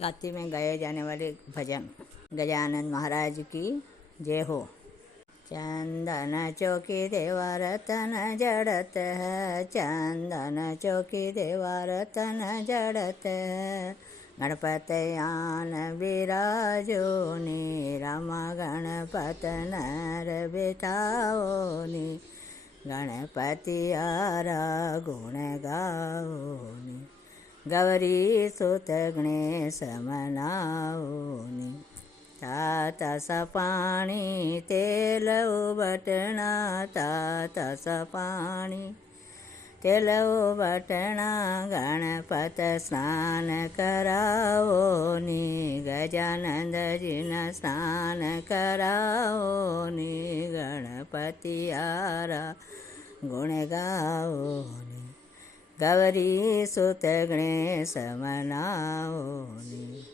गाती में गाए जाने वाले भजन। गजानन महाराज की जय हो। चंदन चौकी देवा रतन जड़त है, चंदन चौकी देवा रतन जड़त है। गणपतयान बिराजो नी, राम गणपत नर बिठाओ नी। गणपति आरा गुण गाओ नी, गौरी सुत गणेश मनाओनी। ताता सा पाणी तेल उबटना, ताता सा पाणी तेल उबटना। गणपत स्नान कराओ नी, गजानंद जीना स्नान कराओ नी। गणपति आरा गुण गाओ नी, गौरी सुत गणेश मनाओ नी।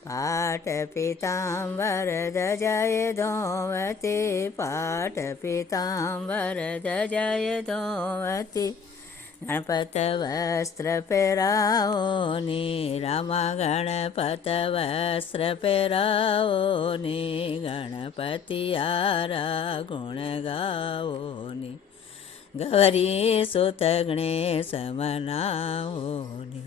पाठ पीतांबर ध्वजाय धोवती, पाठ पीतांबर ध्वजाय धोवती। गणपत वस्त्र पहराओ नी, रामा गणपत वस्त्र पहराओ नी। गणपति आरा गुण गाओ नी, गौरी सुत गणेश मनाओ नी।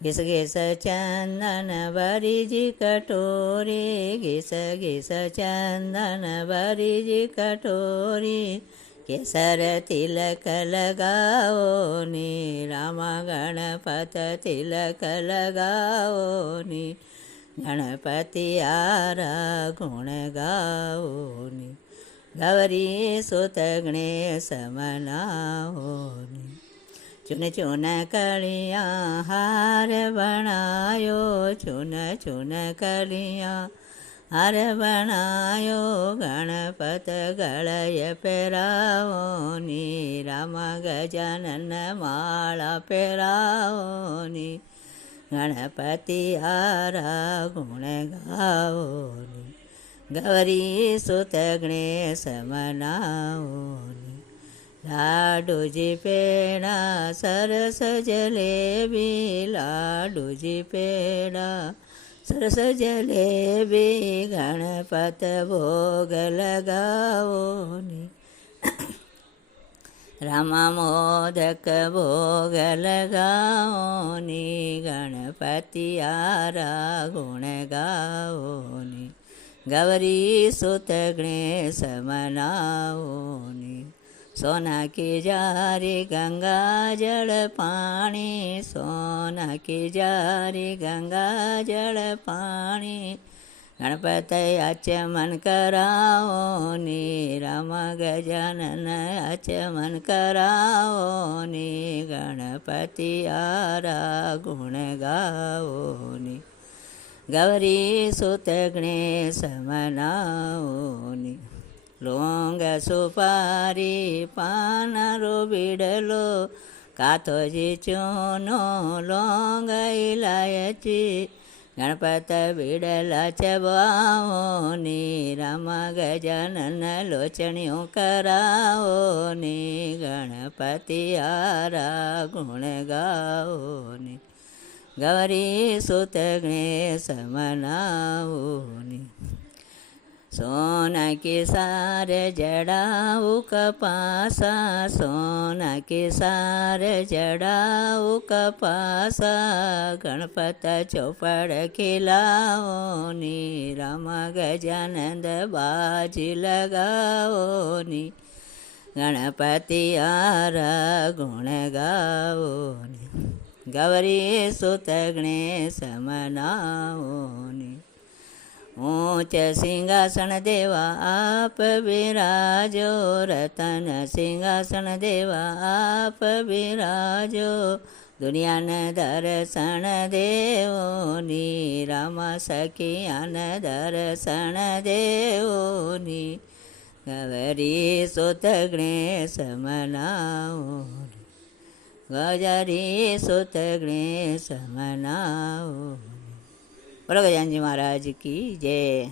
घिस घिस चंदन भरी जी कटोरी, घिस घिस चंदन भरी जी कटोरी। केसर तिलक लगाओ नी, रामा गणपत तिलक लगाओ नी। गणपति आरा गुण गाओ नी, गौरी सुत गणेश मनाओ नी। चुन चुन कलियाँ हार बनायो, चुन चुन कलियाँ हार बनायो। गणपत गलय पहराओ नी, रामा गजानन माला पहराओ नी। गणपति आरा गुण गाओ नी, गौरी सुत गणेश मनाओ नी। लाडू जी पेड़ा सरस जलेबी, लाडू जी पेड़ा सरस जलेबी। गणपत भोग लगाओ नी, रामा मोदक भोग लगाओ नी। गणपति आरा गुण गाओ नी, गौरी सुत गणेश मनाओ नी। सोना की जारी गंगा जल पानी, सोना की जारी गंगा जल पानी। गणपत आचमन कराओ नी, रामा गजानन आचमन कराओ नी। गणपति आरा गुण गाओ नी, गौरी सुत गणेश मनाओ नी। लोंग सुपारी पान रो बिडलो, काथोजी चूनो लोंग इलायची। गणपत बिडला चबाओ नी, रामा गजानन लोचनियों कराओ नी। गणपति आरा गुण गाओ नी, गौरी सुत गणेश मनाओ नी। सोना की सार जड़ाऊ कपासा, सोना की सार जड़ाऊ कपासा। गणपत चौपड़ खिलाओ नी, रामा गजानंद बाजी लगाओ नी। गणपति आरा गुण गाओ नी, गौरी सुत गणेश मनाओ नी। ऊंच सिंहासन देवा आप बिराजो, रतन सिंहासन देवा आप बिराजो। दुनिया न दर्शन देवो नी, रामा सखिया न दर्शन देवो नी। गौरी सुत गणेश मनाओ नी, गौरी सुत गणेश मनाओ। बोलो गजानन जी महाराज की जय।